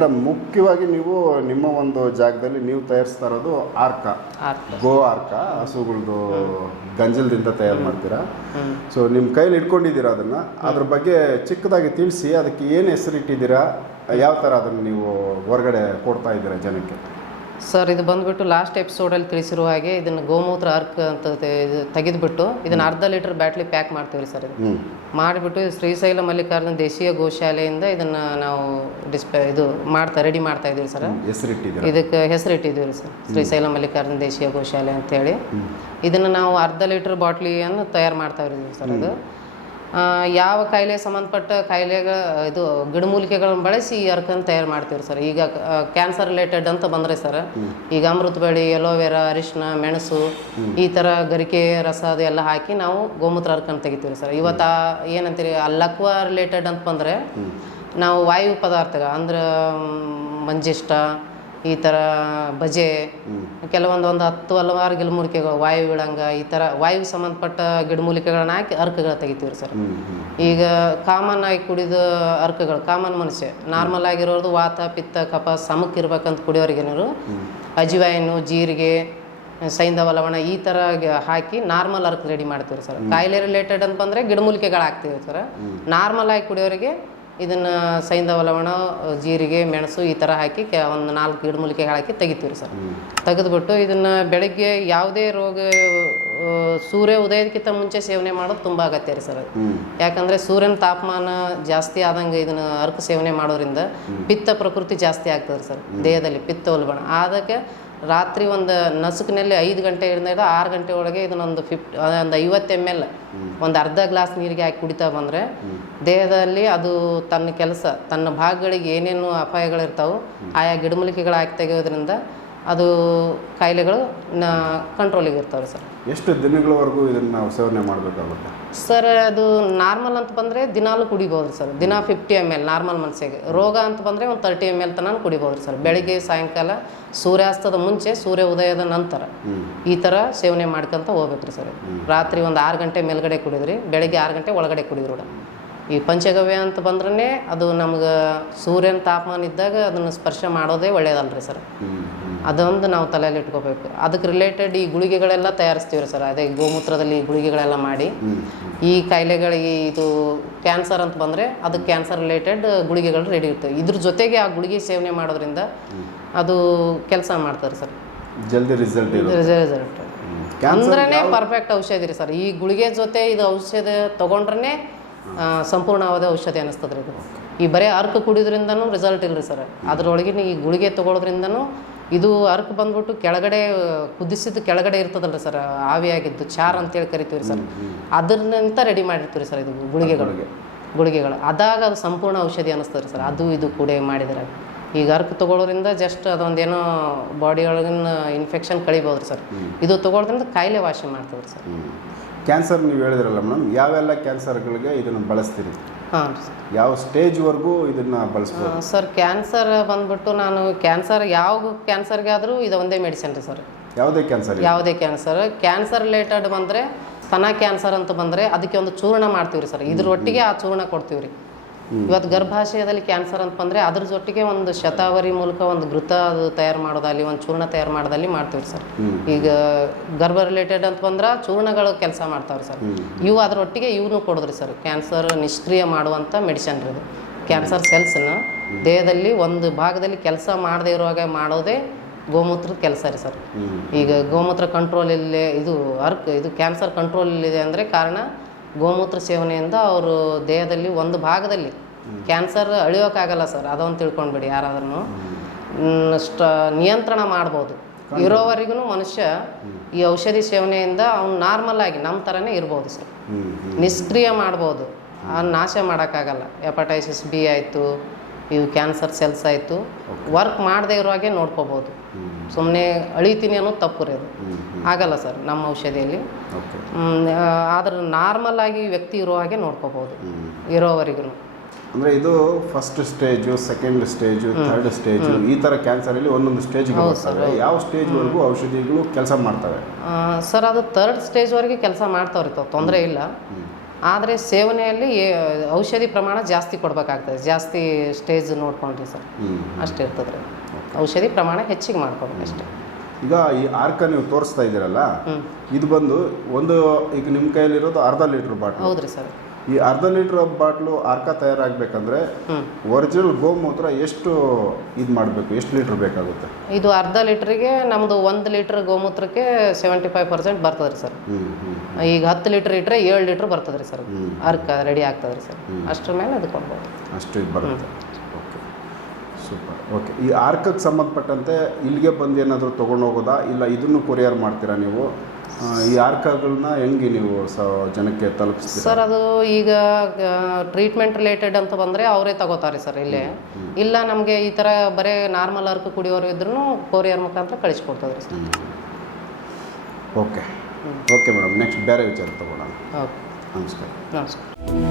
Madam ಮುಖ್ಯವಾಗಿ ನೀವು ನಿಮ್ಮ ಒಂದು ಜಾಗದಲ್ಲಿ ನೀವು ತಯಾರಿಸ್ತಾ ಇರೋದು ಆರ್ಕ. ಗೋ ಆರ್ಕ ಹಸುಗಳದ್ದು ಗಂಜಲದಿಂದ ತಯಾರು ಮಾಡ್ತೀರಾ. ಸೊ ನಿಮ್ಮ ಕೈಲಿ ಇಟ್ಕೊಂಡಿದ್ದೀರಾ ಅದನ್ನ? ಅದ್ರ ಬಗ್ಗೆ ಚಿಕ್ಕದಾಗಿ ತಿಳಿಸಿ ಅದಕ್ಕೆ ಏನು ಹೆಸರಿಟ್ಟಿದ್ದೀರಾ? ಯಾವ ಥರ ಅದನ್ನು ನೀವು ಹೊರಗಡೆ ಕೊಡ್ತಾ ಇದ್ದೀರಾ ಜನಕ್ಕೆ? ಸರ್ ಇದು ಬಂದ್ಬಿಟ್ಟು ಲಾಸ್ಟ್ ಎಪಿಸೋಡಲ್ಲಿ ತಿಳಿಸಿರುವ ಹಾಗೆ ಇದನ್ನು ಗೋಮೂತ್ರ ಅರ್ಕ್ ಅಂತ ತೆಗೆದುಬಿಟ್ಟು ಇದನ್ನು ಅರ್ಧ ಲೀಟರ್ ಬ್ಯಾಟ್ಲಿ ಪ್ಯಾಕ್ ಮಾಡ್ತೀವಿ ಸರ್ ಇದು. ಮಾಡಿಬಿಟ್ಟು ಶ್ರೀಶೈಲ ಮಲ್ಲಿಕಾರ್ಜುನ ದೇಶೀಯ ಗೋಶಾಲೆಯಿಂದ ಇದನ್ನು ನಾವು ಡಿಸ್ಪ್ಲೇ ಇದು ಮಾಡ್ತಾ ರೆಡಿ ಮಾಡ್ತಾ ಇದ್ದೀವಿ ಸರ್. ಇದಕ್ಕೆ ಹೆಸರಿಟ್ಟಿದ್ದೀವಿ ರೀ ಸರ್ ಶ್ರೀಶೈಲ ಮಲ್ಲಿಕಾರ್ಜುನ ದೇಶೀಯ ಗೋಶಾಲೆ ಅಂತೇಳಿ ಇದನ್ನು ನಾವು ಅರ್ಧ ಲೀಟರ್ ಬಾಟ್ಲಿಯನ್ನು ತಯಾರು ಮಾಡ್ತಾ ಇದ್ದೀವಿ ಸರ್ ಅದು. ಯಾವ ಕಾಯಿಲೆ ಸಂಬಂಧಪಟ್ಟ ಕಾಯಿಲೆಗಳ ಇದು ಗಿಡಮೂಲಿಕೆಗಳನ್ನು ಬಳಸಿ ಈ ಅರ್ಕನ್ನು ತಯಾರು ಮಾಡ್ತೀವಿ ಸರ್. ಈಗ ಕ್ಯಾನ್ಸರ್ ರಿಲೇಟೆಡ್ ಅಂತ ಬಂದರೆ ಸರ್. ಈಗ ಅಮೃತ ಬಳ್ಳಿ ಎಲೋವೆರಾ ಅರಿಶಿನ ಮೆಣಸು ಈ ಥರ ಗರಿಕೆ ರಸ ಅದು ಎಲ್ಲ ಹಾಕಿ ನಾವು ಗೋಮೂತ್ರ ಅರ್ಕನ್ನು ತೆಗಿತೀವಿ ಸರ್. ಇವತ್ತು ಏನಂತೀರಿ ಆ ಲಕ್ವ ರಿಲೇಟೆಡ್ ಅಂತ ಬಂದರೆ ನಾವು ವಾಯು ಪದಾರ್ಥಗಳು ಅಂದ್ರೆ ಮಂಜಿಷ್ಟ ಈ ಥರ ಬಜೆ ಕೆಲವೊಂದು ಒಂದು ಹತ್ತು ಹಲವಾರು ಗಿಡಮೂಲಿಕೆಗಳು ವಾಯು ವಿಳಂಗ ಈ ಥರ ವಾಯು ಸಂಬಂಧಪಟ್ಟ ಗಿಡಮೂಲಿಕೆಗಳನ್ನ ಹಾಕಿ ಅರ್ಕಗಳು ತೆಗಿತೀವಿ ಸರ್. ಈಗ ಕಾಮನ್ ಆಗಿ ಕುಡಿದ ಅರ್ಕಗಳು ಕಾಮನ್ ಮನುಷ್ಯ ನಾರ್ಮಲ್ ಆಗಿರೋದು ವಾತ ಪಿತ್ತ ಕಪ ಸಮಕ್ಕೆ ಇರ್ಬೇಕಂತ ಕುಡಿಯೋರಿಗೇನರು ಅಜಿವಾಯನ್ನು ಜೀರಿಗೆ ಸೈಂಧವ ಲವಣ ಈ ಥರ ಹಾಕಿ ನಾರ್ಮಲ್ ಅರ್ಕ್ ರೆಡಿ ಮಾಡ್ತೀವಿ ಸರ್. ಕಾಯಿಲೆ ರಿಲೇಟೆಡ್ ಅಂತ ಬಂದರೆ ಗಿಡಮೂಲಿಕೆಗಳು ಹಾಕ್ತೀವಿ ಸರ್ ನಾರ್ಮಲ್ ಆಗಿ ಕುಡಿಯೋರಿಗೆ ಇದನ್ನ ಸೈಂಧವ ಲವಣ ಜೀರಿಗೆ ಮೆಣಸು ಈ ಥರ ಹಾಕಿ ಕೆ ಒಂದು ನಾಲ್ಕು ಗಿಡಮೂಲಿಕೆಗಳು ಹಾಕಿ ತೆಗಿತೀವಿ ಸರ್. ತೆಗೆದುಬಿಟ್ಟು ಇದನ್ನು ಬೆಳಗ್ಗೆ ಯಾವುದೇ ರೋಗ ಸೂರ್ಯ ಉದಯಕ್ಕಿಂತ ಮುಂಚೆ ಸೇವನೆ ಮಾಡೋದು ತುಂಬ ಅಗತ್ಯ ರೀ ಸರ್ ಯಾಕಂದರೆ ಸೂರ್ಯನ ತಾಪಮಾನ ಜಾಸ್ತಿ ಆದಂಗೆ ಇದನ್ನು ಅರ್ಕ ಸೇವನೆ ಮಾಡೋದ್ರಿಂದ ಪಿತ್ತ ಪ್ರಕೃತಿ ಜಾಸ್ತಿ ಆಗ್ತದೆ ಸರ್ ದೇಹದಲ್ಲಿ ಪಿತ್ತ ಉಲ್ಬಣ ಅದಕ್ಕೆ ರಾತ್ರಿ ಒಂದು ನಸುಕಿನಲ್ಲಿ ಐದು ಗಂಟೆ ಹಿಡಿದ ಆರು ಗಂಟೆ ಒಳಗೆ ಇದನ್ನೊಂದು ಫಿಫ್ಟ್ ಒಂದು ಐವತ್ತು ಎಂ ಎಲ್ ಒಂದು ಅರ್ಧ ಗ್ಲಾಸ್ ನೀರಿಗೆ ಹಾಕಿ ಕುಡಿತಾ ಬಂದರೆ ದೇಹದಲ್ಲಿ ಅದು ತನ್ನ ಕೆಲಸ ತನ್ನ ಭಾಗಗಳಿಗೆ ಏನೇನು ಅಪಾಯಗಳಿರ್ತಾವೆ ಆಯಾ ಗಿಡಮೂಲಿಕೆಗಳು ಹಾಕಿ ತೆಗೆಯೋದ್ರಿಂದ ಅದು ಕಾಯಿಲೆಗಳು ನ ಕಂಟ್ರೋಲಿಗೆ ಇರ್ತವೆ ಸರ್. ಎಷ್ಟು ದಿನಗಳವರೆಗೂ ಇದನ್ನು ನಾವು ಸೇವನೆ ಮಾಡಬೇಕಾಗುತ್ತೆ? ಸರ್ ಅದು ನಾರ್ಮಲ್ ಅಂತ ಬಂದರೆ ದಿನಾಲು ಕುಡಿಬೋದು ಸರ್. ದಿನ ಫಿಫ್ಟಿ ಎಂ ಎಲ್ ನಾರ್ಮಲ್ ಮನಸ್ಸಿಗೆ. ರೋಗ ಅಂತ ಬಂದರೆ ಒಂದು ತರ್ಟಿ ಎಂ ಎಲ್ ತನಕ ಕುಡಿಬೋದು ಸರ್. ಬೆಳಿಗ್ಗೆ ಸಾಯಂಕಾಲ ಸೂರ್ಯಾಸ್ತದ ಮುಂಚೆ ಸೂರ್ಯ ಉದಯದ ನಂತರ ಈ ಥರ ಸೇವನೆ ಮಾಡ್ಕೊಂತ ಹೋಗ್ಬೇಕ್ರಿ ಸರ್. ರಾತ್ರಿ ಒಂದು ಆರು ಗಂಟೆ ಮೇಲ್ಗಡೆ ಕುಡಿದ್ರಿ ಬೆಳಿಗ್ಗೆ ಆರು ಗಂಟೆ ಒಳಗಡೆ ಕುಡಿದ್ರು ಕೂಡ. ಈ ಪಂಚಗವ್ಯ ಅಂತ ಬಂದ್ರೆ ಅದು ನಮ್ಗೆ ಸೂರ್ಯನ ತಾಪಮಾನ ಇದ್ದಾಗ ಅದನ್ನು ಸ್ಪರ್ಶ ಮಾಡೋದೇ ಒಳ್ಳೇದಲ್ರಿ ಸರ್. ಅದೊಂದು ನಾವು ತಲೆಯಲ್ಲಿ ಇಟ್ಕೋಬೇಕು. ಅದಕ್ಕೆ ರಿಲೇಟೆಡ್ ಈ ಗುಳಿಗೆಗಳೆಲ್ಲ ತಯಾರಿಸ್ತೀವಿ ಸರ್. ಅದೇ ಗೋಮೂತ್ರದಲ್ಲಿ ಗುಳಿಗೆಗಳೆಲ್ಲ ಮಾಡಿ. ಈ ಕಾಯಿಲೆಗಳಿಗೆ ಇದು ಕ್ಯಾನ್ಸರ್ ಅಂತ ಬಂದರೆ ಅದು ಕ್ಯಾನ್ಸರ್ ರಿಲೇಟೆಡ್ ಗುಳಿಗೆಗಳು ರೆಡಿ ಇರ್ತವೆ. ಇದ್ರ ಜೊತೆಗೆ ಆ ಗುಳಿಗೆ ಸೇವನೆ ಮಾಡೋದ್ರಿಂದ ಅದು ಕೆಲಸ ಮಾಡ್ತಾರೆ ಸರ್. ಜಲ್ದಿ ರಿಸಲ್ಟ್ ರಿಸಲ್ಟ್ ಅಂದ್ರೇ ಪರ್ಫೆಕ್ಟ್ ಔಷಧಿ ರೀ ಸರ್. ಈ ಗುಳಿಗೆ ಜೊತೆ ಇದು ಔಷಧ ತೊಗೊಂಡ್ರೆ ಸಂಪೂರ್ಣವಾದ ಔಷಧಿ ಅನಿಸ್ತದ್ರಿ ಇದು. ಈ ಬರೀ ಅರ್ಕ ಕುಡಿಯೋದ್ರಿಂದನೂ ರಿಸಲ್ಟ್ ಇಲ್ಲರಿ ಸರ್. ಅದ್ರೊಳಗಿನ ಈ ಗುಳಿಗೆ ತೊಗೊಳೋದ್ರಿಂದನೂ ಇದು ಅರ್ಕ್ ಬಂದ್ಬಿಟ್ಟು ಕೆಳಗಡೆ ಕುದಿಸಿದ್ದು ಕೆಳಗಡೆ ಇರ್ತದಲ್ಲ ಸರ್ ಆವಿಯಾಗಿದ್ದು ಚಾರ್ ಅಂತೇಳಿ ಕರಿತೀವಿ ಸರ್. ಅದನ್ನಂತ ರೆಡಿ ಮಾಡಿರ್ತೀವಿ ಸರ್ ಇದು ಗುಳಿಗೆಗಳು. ಗುಳಿಗೆಗಳು. ಅದಾಗ ಅದು ಸಂಪೂರ್ಣ ಔಷಧಿ ಅನ್ನಿಸ್ತದೆ ಸರ್. ಅದು ಇದು ಕೂಡ ಮಾಡಿದ್ರೆ. ಈಗ ಅರ್ಕು ತಗೊಳ್ಳೋದ್ರಿಂದ ಜಸ್ಟ್ ಅದೊಂದೇನೋ ಬಾಡಿ ಒಳಗಿನ ಇನ್ಫೆಕ್ಷನ್ ಕಳಿಬೋದು ಸರ್ ಇದು ತಗೊಳ್ಳೋದ್ರಿಂದ ಕಾಯಿಲೆ ವಾಸಿ ಮಾಡ್ತದ್ರಿ ಸರ್. ಕ್ಯಾನ್ಸರ್ ನೀವು ಹೇಳಿದ್ರಲ್ಲ ಮೇಡಮ್ ಯಾವೆಲ್ಲ ಕ್ಯಾನ್ಸರ್ಗಳಿಗೆ ಇದನ್ನು ಬಳಸ್ತೀರಿ? ಹಾಂ ಯಾವ ಸ್ಟೇಜ್ವರೆಗೂ ಇದನ್ನು ಬಳಸ್ಬೋದು. ಸರ್ ಕ್ಯಾನ್ಸರ್ ಬಂದ್ಬಿಟ್ಟು ನಾನು ಕ್ಯಾನ್ಸರ್ ಯಾವ ಕ್ಯಾನ್ಸರ್ಗೆ ಆದರೂ ಇದು ಒಂದೇ ಮೆಡಿಸಿನ್ ರೀ ಸರ್. ಯಾವುದೇ ಕ್ಯಾನ್ಸರ್ ಯಾವುದೇ ಕ್ಯಾನ್ಸರ್ ಕ್ಯಾನ್ಸರ್ ರಿಲೇಟೆಡ್ ಬಂದರೆ ಸ್ತನ ಕ್ಯಾನ್ಸರ್ ಅಂತ ಬಂದರೆ ಅದಕ್ಕೆ ಒಂದು ಚೂರ್ಣ ಮಾಡ್ತೀವಿ ರೀ ಸರ್ ಇದ್ರೊಟ್ಟಿಗೆ ಆ ಚೂರ್ಣ ಕೊಡ್ತೀವಿ ರೀ ಇವತ್ತು ಗರ್ಭಾಶಯದಲ್ಲಿ ಕ್ಯಾನ್ಸರ್ ಅಂತ ಬಂದರೆ ಅದ್ರ ಜೊತೆಗೆ ಒಂದು ಶತಾವರಿ ಮೂಲಕ ಒಂದು ಘೃತ ಅದು ತಯಾರು ಮಾಡೋದಲ್ಲಿ ಒಂದು ಚೂರ್ಣ ತಯಾರು ಮಾಡೋದಲ್ಲಿ ಮಾಡ್ತೀವಿ ಸರ್. ಈಗ ಗರ್ಭ ರಿಲೇಟೆಡ್ ಅಂತ ಬಂದ್ರೆ ಚೂರ್ಣಗಳು ಕೆಲಸ ಮಾಡ್ತಾವ್ರಿ ಸರ್. ಇವು ಅದರೊಟ್ಟಿಗೆ ಇವನು ಕೊಡಿದ್ರಿ ಸರ್. ಕ್ಯಾನ್ಸರ್ ನಿಷ್ಕ್ರಿಯ ಮಾಡುವಂಥ ಮೆಡಿಸನ್ ರೀ ಇದು ಕ್ಯಾನ್ಸರ್ ಸೆಲ್ಸ್ನ ದೇಹದಲ್ಲಿ ಒಂದು ಭಾಗದಲ್ಲಿ ಕೆಲಸ ಮಾಡದೇ ಇರುವಾಗ ಮಾಡೋದೇ ಗೋಮೂತ್ರದ ಕೆಲಸ ರೀ ಸರ್. ಈಗ ಗೋಮೂತ್ರ ಕಂಟ್ರೋಲ್ ಇಲ್ಲೇ ಇದು ಅರ್ಕ್ ಇದು ಕ್ಯಾನ್ಸರ್ ಕಂಟ್ರೋಲ್ ಇಲ್ಲಿದೆ ಅಂದರೆ ಕಾರಣ ಗೋಮೂತ್ರ ಸೇವನೆಯಿಂದ ಅವರು ದೇಹದಲ್ಲಿ ಒಂದು ಭಾಗದಲ್ಲಿ ಕ್ಯಾನ್ಸರ್ ಅಳಿಯೋಕ್ಕಾಗಲ್ಲ ಸರ್ ಅದೊಂದು ತಿಳ್ಕೊಂಡ್ಬಿಡಿ ಯಾರಾದ್ರೂ ಸ್ಟ ನಿಯಂತ್ರಣ ಮಾಡ್ಬೋದು. ಇರೋವರೆಗೂ ಮನುಷ್ಯ ಈ ಔಷಧಿ ಸೇವನೆಯಿಂದ ಅವ್ನು ನಾರ್ಮಲ್ ಆಗಿ ನಮ್ಮ ಥರನೇ ಇರ್ಬೋದು ಸರ್. ನಿಷ್ಕ್ರಿಯ ಮಾಡ್ಬೋದು. ಆ ನಾಶ ಮಾಡೋಕ್ಕಾಗಲ್ಲ. ಹೆಪಟೈಸಿಸ್ ಬಿ ಆಯಿತು ಇವು ಕ್ಯಾನ್ಸರ್ ಸೆಲ್ಸ್ ಆಯಿತು. ವರ್ಕ್ ಮಾಡದೇ ಇರೋ ಹಾಗೆ ನೋಡ್ಕೋಬೋದು. ಸುಮ್ಮನೆ ಅಳಿತೀನಿ ಅನ್ನೋದು ತಪ್ಪು ರೀ ಅದು. ಆಗಲ್ಲ ಸರ್ ನಮ್ಮ ಔಷಧಿಯಲ್ಲಿ. ಆದ್ರೆ ನಾರ್ಮಲ್ ಆಗಿ ವ್ಯಕ್ತಿ ಇರೋ ಹಾಗೆ ನೋಡ್ಕೋಬೋದು ಇರೋವರೆಗೂ ಅಂದರೆ ಇದು first stage second stage third stage ಈ ಥರ ಕ್ಯಾನ್ಸರಲ್ಲಿ ಒಂದೊಂದು ಸ್ಟೇಜ್ ಬರ್ತವೆ. ಯಾವ ಸ್ಟೇಜ್ವರೆಗೂ ಔಷಧಿಗಳು ಕೆಲಸ ಮಾಡ್ತವೆ? ಸರ್ ಅದು ತರ್ಡ್ ಸ್ಟೇಜ್ವರೆಗೆ ಕೆಲಸ ಮಾಡ್ತಾವ್ರಿ ತೊಂದರೆ ಇಲ್ಲ. ಆದರೆ ಸೇವನೆಯಲ್ಲಿ ಔಷಧಿ ಪ್ರಮಾಣ ಜಾಸ್ತಿ ಕೊಡಬೇಕಾಗ್ತದೆ. ಜಾಸ್ತಿ ಸ್ಟೇಜ್ ನೋಡ್ಕೊಂಡ್ರಿ ಸರ್. ಅಷ್ಟಿರ್ತದ್ರಿ ಅಷ್ಟು ಇರ್ತದೆ ರೀ ಔಷಧಿ ಪ್ರಮಾಣ ಹೆಚ್ಚಿಗೆ ಮಾಡ್ಕೊಬೇಕು ಅಷ್ಟೇ. ಈಗ ಈ ಆರ್ಕ ನೀವು ತೋರಿಸ್ತಾ ಇದ್ದೀರಲ್ಲ ಇದು ಬಂದು ಒಂದು ಈಗ ನಿಮ್ಮ ಕೈಯಲ್ಲಿರೋದು ಅರ್ಧ ಲೀಟ್ರ್ ಬಾಟ್ಲು. ಹೌದ್ರಿ ಸರ್. ಈ ಅರ್ಧ ಲೀಟ್ರ್ ಬಾಟ್ಲು ಆರ್ಕ ತಯಾರಾಗಬೇಕಂದ್ರೆ ಒರಿಜಿನಲ್ ಗೋಮೂತ್ರ ಎಷ್ಟು ಇದು ಮಾಡಬೇಕು ಎಷ್ಟು ಲೀಟ್ರ್ ಬೇಕಾಗುತ್ತೆ? ಇದು ಅರ್ಧ ಲೀಟ್ರಿಗೆ ನಮ್ಮದು ಒಂದು ಲೀಟ್ರ್ ಗೋಮೂತ್ರಕ್ಕೆ ಸೆವೆಂಟಿ ಫೈವ್ ಪರ್ಸೆಂಟ್ ಬರ್ತದ್ರಿ ಸರ್. ಈಗ ಹತ್ತು ಲೀಟ್ರ್ ಇಟ್ಟರೆ ಏಳು ಲೀಟ್ರ್ ಬರ್ತದ್ರಿ ಸರ್. ಅರ್ಕ ರೆಡಿ ಆಗ್ತದ್ರಿ ಸರ್. ಅಷ್ಟ್ರ ಮೇಲೆ ಅದು ಕೊಡ್ಬೋದು ಅಷ್ಟು ಇದು ಬರುತ್ತೆ. ಓಕೆ. ಸೂಪರ್. ಓಕೆ ಈ ಆರ್ಕಕ್ಕೆ ಸಂಬಂಧಪಟ್ಟಂತೆ ಇಲ್ಲಿಗೆ ಬಂದು ಏನಾದರೂ ತೊಗೊಂಡು ಹೋಗೋದಾ? ಇಲ್ಲ ಇದನ್ನು ಕೊರಿಯರ್ ಮಾಡ್ತೀರಾ ನೀವು? ಈ ಆರ್ಕಗಳನ್ನ ಹೆಂಗೆ ನೀವು ಸ ಜನಕ್ಕೆ ತಲುಪಿಸ್ತೀರಾ? ಸರ್ ಅದು ಈಗ ಟ್ರೀಟ್ಮೆಂಟ್ ರಿಲೇಟೆಡ್ ಅಂತ ಬಂದರೆ ಅವರೇ ತಗೋತಾರೆ ಸರ್ ಇಲ್ಲಿ. ಇಲ್ಲ ನಮಗೆ ಈ ಥರ ಬರೀ ನಾರ್ಮಲ್ ಅರ್ಕ ಕುಡಿಯೋರು ಇದ್ರೂ ಕೊರಿಯರ್ ಮುಖಾಂತರ ಕಳಿಸ್ಕೊಡ್ತಾರೆ sir. Okay. Okay madam next ಬೇರೆ ವಿಚಾರ ತಗೊಳ್ಳೋಣ ಓಕೆ. ನಮಸ್ಕಾರ. ನಮಸ್ಕಾರ.